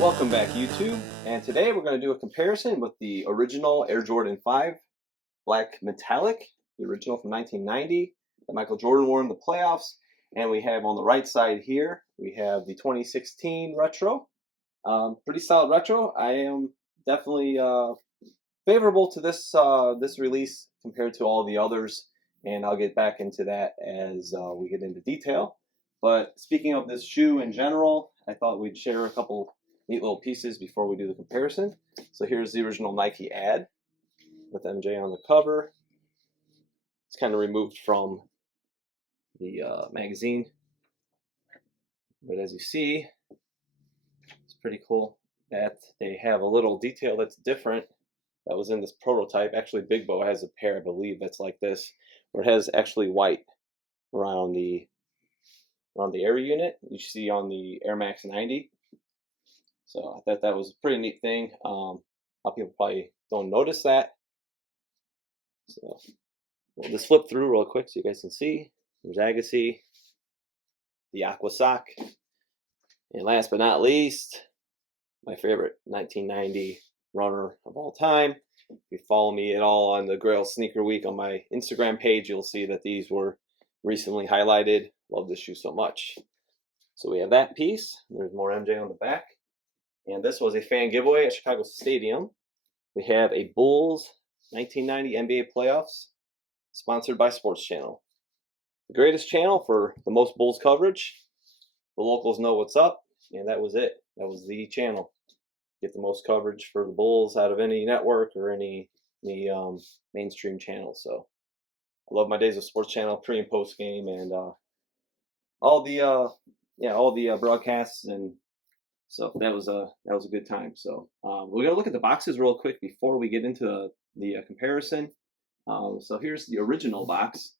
Welcome back, YouTube, and today we're going to do a comparison with the original Air Jordan 5 Black Metallic, the original from 1990 that Michael Jordan wore in the playoffs. And we have on the right side here, we have the 2016 Retro. Pretty solid retro. I am definitely favorable to this release compared to all the others, and I'll get back into that as we get into detail. But speaking of this shoe in general, I thought we'd share a couple neat little pieces before we do the comparison. So here's the original Nike ad with MJ on the cover. It's kind of removed from the magazine, but as you see, it's pretty cool that they have a little detail that's different that was in this prototype. Actually, Big Bo has a pair, I believe, that's like this, where it has actually white around the air unit. You see on the Air Max 90. So I thought that was a pretty neat thing. A lot of people probably don't notice that. So we'll just flip through real quick so you guys can see. There's Agassi, the Aqua Sock, and last but not least, my favorite 1990 runner of all time. If you follow me at all on the Grail Sneaker Week on my Instagram page, you'll see that these were recently highlighted. Love this shoe so much. So we have that piece. There's more MJ on the back. And this was a fan giveaway at Chicago Stadium. We have a Bulls 1990 NBA playoffs sponsored by Sports Channel. The greatest channel for the most Bulls coverage. The locals know what's up, and that was it. That was the channel. Get the most coverage for the Bulls out of any network or any mainstream channel. So I love my days of Sports Channel pre and post game, and all the broadcasts, and so that was a good time. So we're gonna look at the boxes real quick before we get into the comparison. So here's the original box.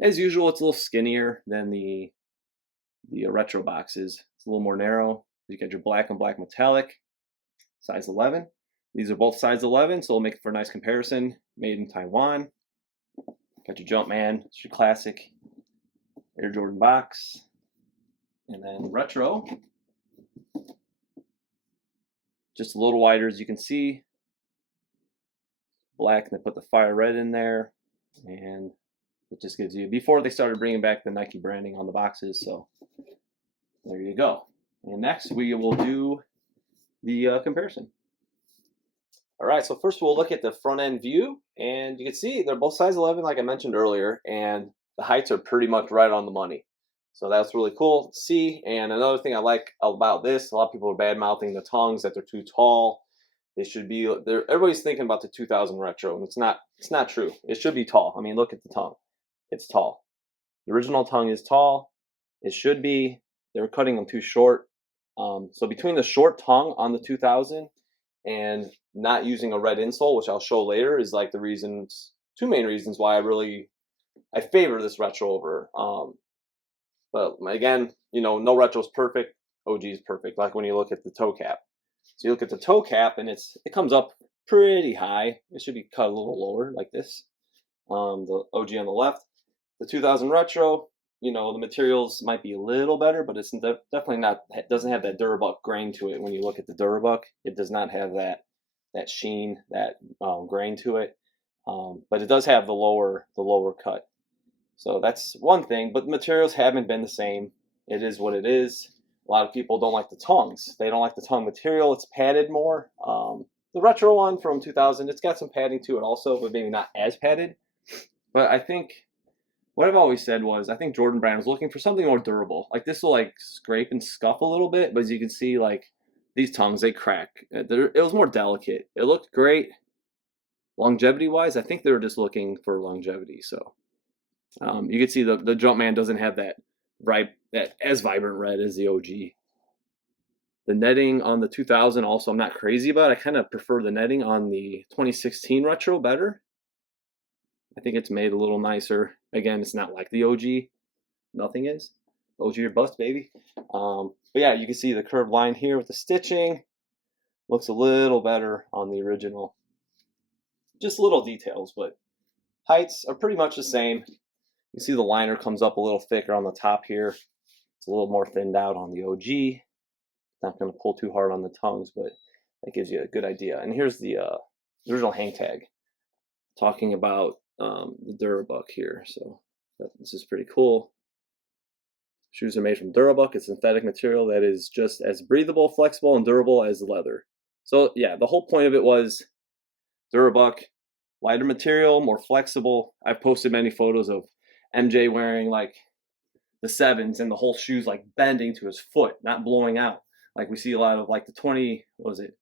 As usual, it's a little skinnier than the retro boxes. It's a little more narrow. You got your black and black metallic, size 11. These are both size 11, so we'll make it for a nice comparison. Made in Taiwan. Got your Jumpman, it's your classic Air Jordan box, and then retro. Just a little wider, as you can see. Black, and they put the fire red in there, and it just gives you, before they started bringing back the Nike branding on the boxes. So there you go. And next we will do the comparison. All right, so first we'll look at the front end view, and you can see they're both size 11 like I mentioned earlier, and the heights are pretty much right on the money. So that's really cool to see. And another thing I like about this, a lot of people are bad mouthing the tongues, that they're too tall. They should be, everybody's thinking about the 2000 retro, and it's not true. It should be tall. I mean, look at the tongue. It's tall. The original tongue is tall. It should be. They were cutting them too short. So between the short tongue on the 2000 and not using a red insole, which I'll show later, is like the reasons, two main reasons why I favor this retro over. But again, no retro is perfect. OG is perfect. Like when you look at the toe cap. So you look at the toe cap, and it comes up pretty high. It should be cut a little lower, like this. The OG on the left. The 2000 retro, the materials might be a little better, but it's definitely not. It doesn't have that Durabuck grain to it. When you look at the Durabuck, it does not have that sheen, that grain to it. But it does have the lower cut. So that's one thing, but the materials haven't been the same. It is what it is. A lot of people don't like the tongues. They don't like the tongue material. It's padded more. The retro one from 2000, it's got some padding to it also, but maybe not as padded. But I think what I've always said was, I think Jordan Brand was looking for something more durable. Like this will like scrape and scuff a little bit, but as you can see, like these tongues, they crack. It was more delicate. It looked great. Longevity-wise, I think they were just looking for longevity. So you can see the Jumpman doesn't have that as vibrant red as the OG. The netting on the 2000 also I'm not crazy about. I kind of prefer the netting on the 2016 retro better. I think it's made a little nicer. Again, it's not like the OG. Nothing is. OG or bust, baby. But yeah, you can see the curved line here with the stitching. Looks a little better on the original. Just little details, but heights are pretty much the same. You see the liner comes up a little thicker on the top here. It's a little more thinned out on the OG. not going to pull too hard on the tongues, but that gives you a good idea. And here's the original hang tag talking about the Durabuck here. So this is pretty cool. Shoes are made from Durabuck, a synthetic material that is just as breathable, flexible, and durable as leather. So yeah, the whole point of it was Durabuck, lighter material, more flexible. I've posted many photos of MJ wearing like the 7s and the whole shoe's like bending to his foot, not blowing out. Like we see a lot of like the 20, what was it,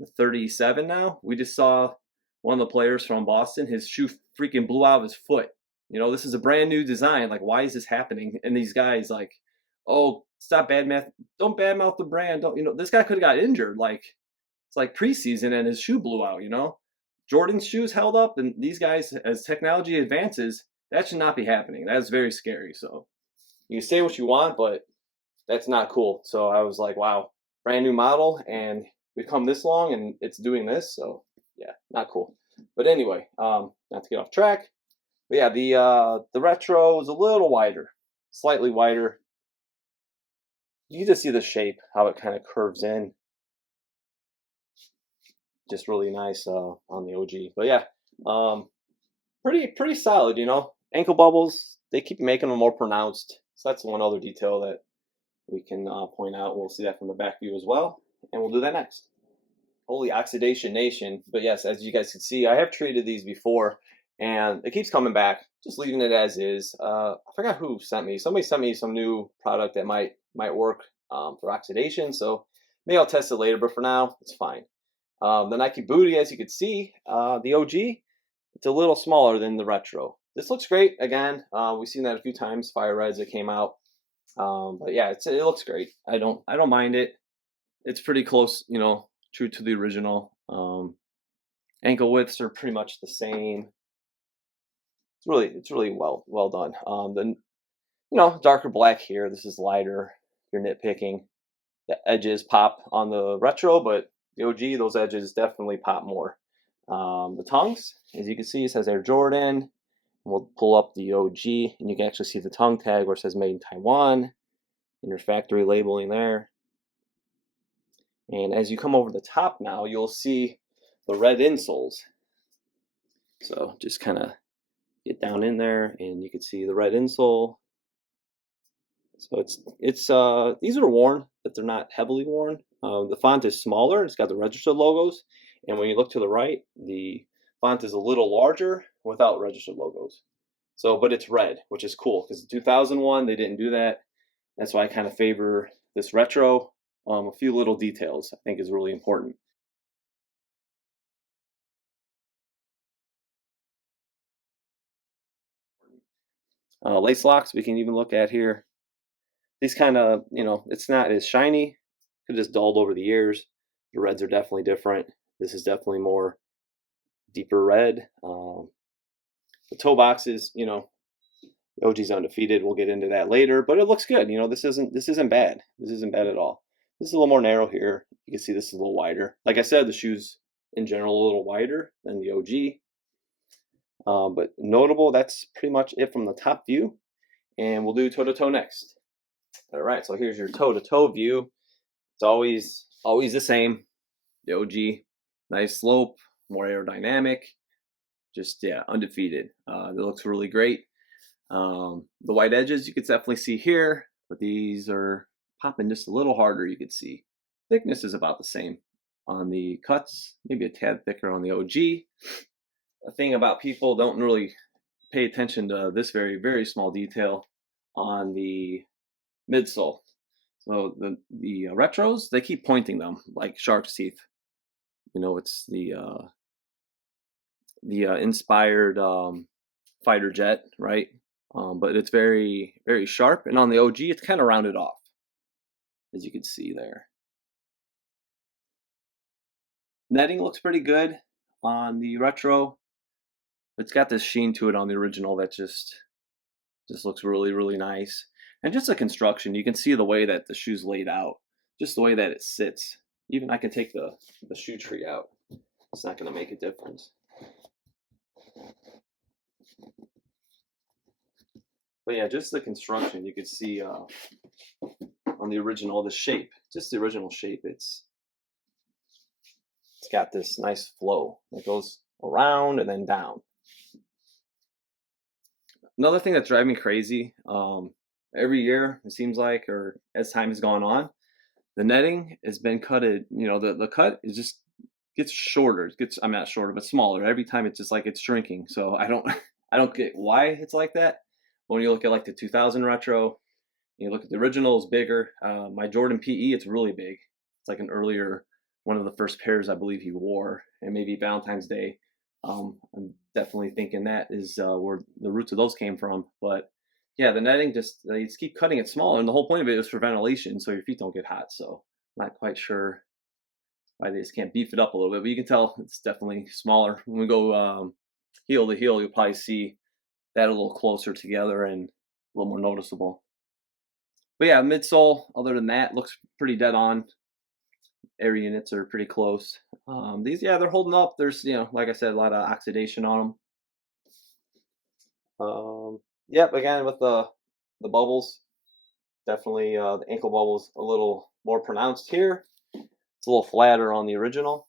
the 37 now? We just saw one of the players from Boston, his shoe freaking blew out of his foot. You know, this is a brand new design. Like, why is this happening? And these guys like, oh, stop don't badmouth the brand. Don't, you know, this guy could have got injured. Like, it's like preseason and his shoe blew out, you know? Jordan's shoes held up, and these guys, as technology advances, that should not be happening. That is very scary. So you can say what you want, but that's not cool. So I was like, wow, brand new model, and we've come this long and it's doing this. So yeah, not cool. But anyway, not to get off track. But yeah, the retro is a little wider, slightly wider. You just see the shape, how it kind of curves in. Just really nice on the OG. But yeah, pretty solid, you know. Ankle bubbles, they keep making them more pronounced. So that's one other detail that we can point out. We'll see that from the back view as well, and we'll do that next. Holy oxidation nation. But yes, as you guys can see, I have treated these before, and it keeps coming back. Just leaving it as is. I forgot who sent me. Somebody sent me some new product that might work for oxidation. So maybe I'll test it later, but for now, it's fine. The Nike Booty, as you can see, the OG, it's a little smaller than the retro. This looks great. Again, we've seen that a few times. Fire Reds that came out, but yeah, it looks great. I don't mind it. It's pretty close, you know, true to the original. Ankle widths are pretty much the same. It's really well done. Then, you know, darker black here. This is lighter. You're nitpicking. The edges pop on the retro, but the OG, those edges definitely pop more. The tongues, as you can see, it says Air Jordan. We'll pull up the OG, and you can actually see the tongue tag where it says Made in Taiwan, and your factory labeling there. And as you come over the top now, you'll see the red insoles. So just kind of get down in there, and you can see the red insole. So these are worn, but they're not heavily worn. The font is smaller. It's got the registered logos, and when you look to the right, the font is a little larger without registered logos. So, but it's red, which is cool because the 2001 they didn't do that. That's why I kind of favor this retro. A few little details I think is really important. Lace locks we can even look at here. These kind of, you know, it's not as shiny. It just dulled over the years. The reds are definitely different. This is definitely more deeper red. The toe boxes, you know, OG's undefeated. We'll get into that later, but it looks good. You know, this isn't bad. This isn't bad at all. This is a little more narrow here. You can see this is a little wider. Like I said, the shoes in general a little wider than the OG. But notable, that's pretty much it from the top view. And we'll do toe-to-toe next. All right, so here's your toe-to-toe view. It's always the same. The OG, nice slope, more aerodynamic. Just, yeah, undefeated. It looks really great. The white edges you can definitely see here, but these are popping just a little harder, you can see. Thickness is about the same on the cuts, maybe a tad thicker on the OG. A thing about people don't really pay attention to this very small detail on the midsole. So the retros, they keep pointing them like shark's teeth. You know, it's the inspired fighter jet, right? But it's very sharp, and on the OG, it's kind of rounded off, as you can see there. Netting looks pretty good on the retro. It's got this sheen to it on the original that just looks really nice. And just the construction, you can see the way that the shoe's laid out, just the way that it sits. Even I can take the shoe tree out. It's not going to make a difference. But yeah, just the construction, you can see on the original, the shape, just the original shape. It's got this nice flow that goes around and then down. Another thing that's driving me crazy, every year it seems like, or as time has gone on, the netting has been cutted. The cut is just gets shorter. It gets, I'm not shorter, but smaller. Every time it's just like it's shrinking. So I don't I don't get why it's like that. But when you look at like the 2000 retro, you look at the original, it's bigger. My Jordan PE, it's really big. It's like an earlier, one of the first pairs I believe he wore, and maybe Valentine's Day. I'm definitely thinking that is where the roots of those came from. But yeah, the netting they just keep cutting it smaller, and the whole point of it is for ventilation, so your feet don't get hot. So I'm not quite sure why they just can't beef it up a little bit, but you can tell it's definitely smaller. When we go heel to heel, you'll probably see that a little closer together and a little more noticeable. But yeah, midsole, other than that, looks pretty dead on. Air units are pretty close. These, yeah, they're holding up. There's, like I said, a lot of oxidation on them. Yep, again, with the bubbles, definitely the ankle bubbles a little more pronounced here. It's a little flatter on the original.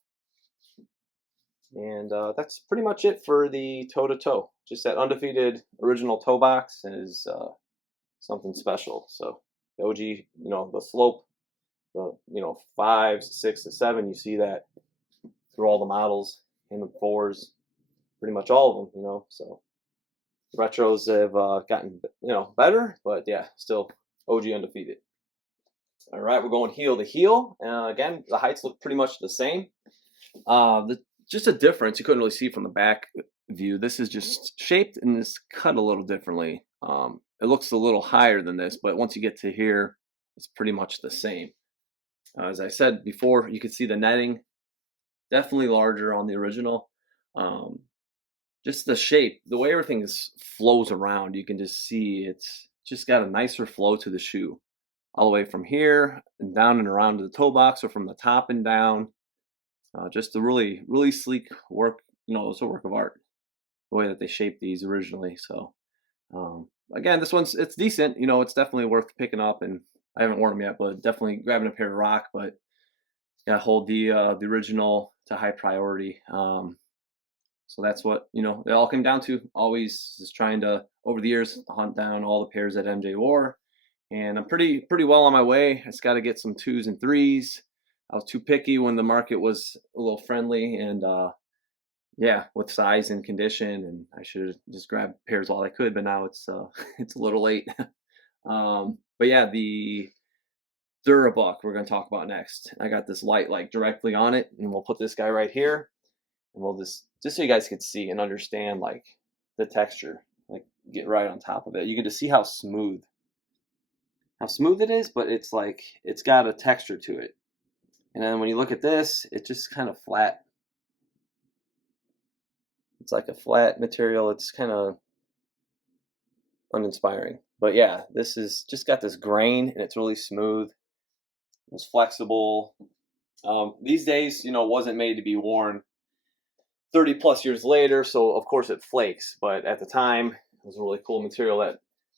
And that's pretty much it for the toe-to-toe. Just that undefeated original toe box is something special. So the OG, the slope, the 5s, 6 to 7, you see that through all the models, and the 4s, pretty much all of them. So the retros have gotten better, but yeah, still OG undefeated. All right, we're going heel to heel. Again, the heights look pretty much the same. Just a difference you couldn't really see from the back view. This is just shaped and this cut a little differently. It looks a little higher than this, but once you get to here, it's pretty much the same. As I said before, you could see the netting definitely larger on the original. Just the shape, the way everything flows around, you can just see it's just got a nicer flow to the shoe, all the way from here and down and around to the toe box, or from the top and down. Just a really, really sleek work. It's a work of art, the way that they shaped these originally. So again, this it's decent. It's definitely worth picking up, and I haven't worn them yet, but definitely grabbing a pair to rock. But gotta hold the original to high priority. So that's what it all came down to. Always just trying to, over the years, hunt down all the pairs that MJ wore, and I'm pretty well on my way. I just got to get some 2s and 3s. I was too picky when the market was a little friendly, and yeah, with size and condition, and I should have just grabbed pairs while I could. But now it's it's a little late. But yeah, the Durabuck we're going to talk about next. I got this light like directly on it, and we'll put this guy right here, and we'll just so you guys can see and understand like the texture, like get right on top of it. You can just see how smooth it is, but it's like it's got a texture to it. And then when you look at this, it's just kind of flat. It's like a flat material. It's kind of uninspiring. But yeah, this is just got this grain, and it's really smooth. It's flexible. These days, wasn't made to be worn 30 plus years later, so of course it flakes. But at the time, it was a really cool material that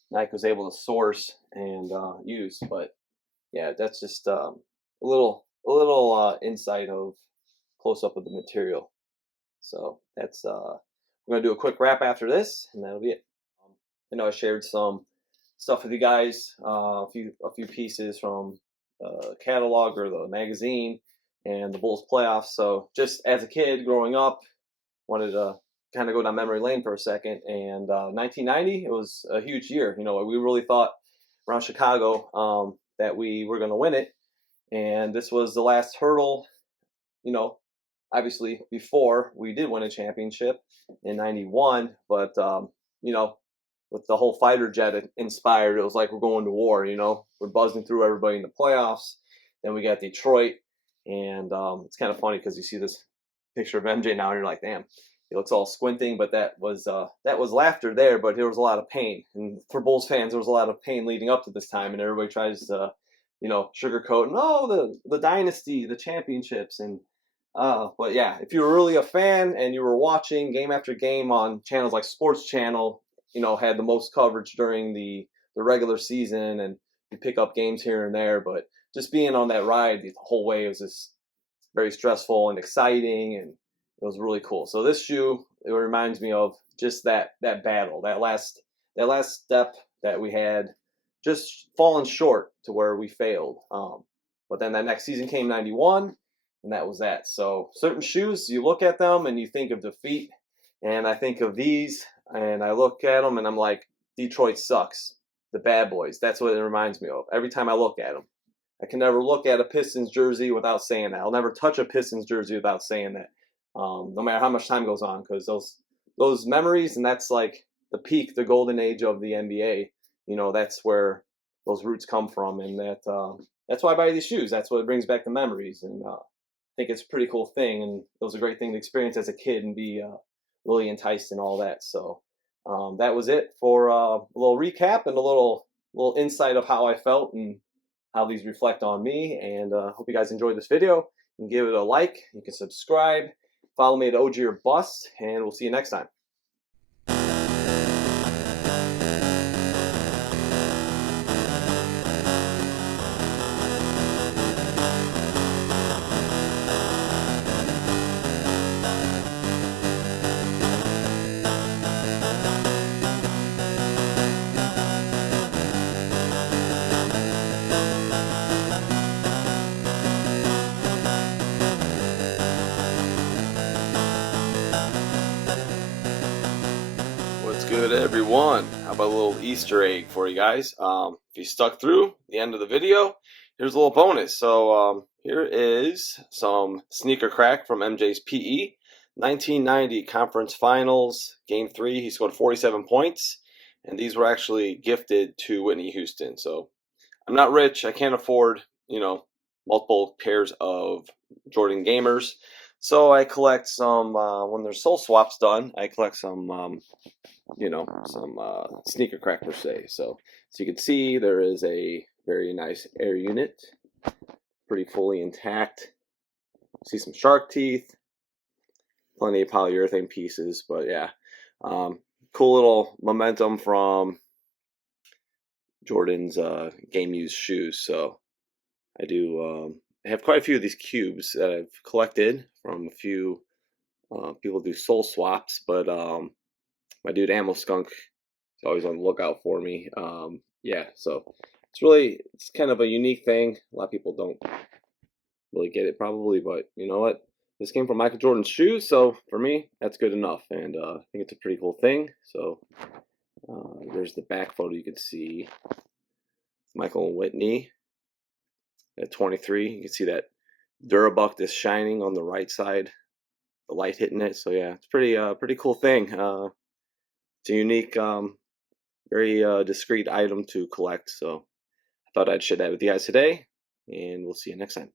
Nike was able to source and use. But yeah, that's just a little insight of close up of the material. So that's we're gonna do a quick wrap after this, and that'll be it. I know I shared some stuff with you guys, a few pieces from the catalog or the magazine and the Bulls playoffs. So just as a kid growing up, wanted to kind of go down memory lane for a second. And 1990, it was a huge year. We really thought around Chicago that we were going to win it, and this was the last hurdle. Obviously before we did win a championship in '91, but with the whole fighter jet inspired, it was like we're going to war. We're buzzing through everybody in the playoffs. Then we got Detroit, and it's kind of funny because you see this picture of MJ now, and you're like, damn, he looks all squinting. But that was laughter there, but there was a lot of pain. And for Bulls fans, there was a lot of pain leading up to this time, and everybody tries to, sugarcoat and the dynasty, the championships, and but yeah, if you were really a fan and you were watching game after game on channels like Sports Channel, had the most coverage during the regular season, and You pick up games here and there, but just being on that ride the whole way was just very stressful and exciting, and it was really cool. So this shoe, it reminds me of just that battle, that last step that we had, just fallen short to where we failed. But then that next season came '91, and that was that. So certain shoes, you look at them and you think of defeat, and I think of these, and I look at them and I'm like, Detroit sucks. The bad boys. That's what it reminds me of every time I look at them. I can never look at a Pistons jersey without saying that. I'll never touch a Pistons jersey without saying that, no matter how much time goes on, because those memories, and that's like the peak, the golden age of the NBA. You know, that's where those roots come from, and that's why I buy these shoes. That's what brings back the memories, and I think it's a pretty cool thing, and it was a great thing to experience as a kid and be really enticed and all that. So that was it for a little recap and a little insight of how I felt and how these reflect on me. And hope you guys enjoyed this video. You can give it a like, you can subscribe, follow me at OG or Bust, and we'll see you next time. What's good, everyone? How about a little Easter egg for you guys? If you stuck through the end of the video, here's a little bonus. So here is some sneaker crack from MJ's PE 1990 Conference Finals Game 3. He scored 47 points, and these were actually gifted to Whitney Houston. So I'm not rich. I can't afford, multiple pairs of Jordan Gamers. So I collect some, when there's soul swaps done, I collect some sneaker crack per se. So you can see there is a very nice air unit, pretty fully intact. See some shark teeth, plenty of polyurethane pieces, but yeah, cool little momentum from Jordan's game used shoes. So I do have quite a few of these cubes that I've collected from a few people do soul swaps, but my dude Ammo Skunk is always on the lookout for me. Yeah, so it's kind of a unique thing. A lot of people don't really get it probably, but you know what? This came from Michael Jordan's shoes, so for me, that's good enough, and I think it's a pretty cool thing. So there's the back photo. You can see Michael and Whitney at 23. You can see that Durabuck is shining on the right side, the light hitting it. So yeah, it's pretty cool thing. It's a unique, very discreet item to collect. So I thought I'd share that with you guys today, and we'll see you next time.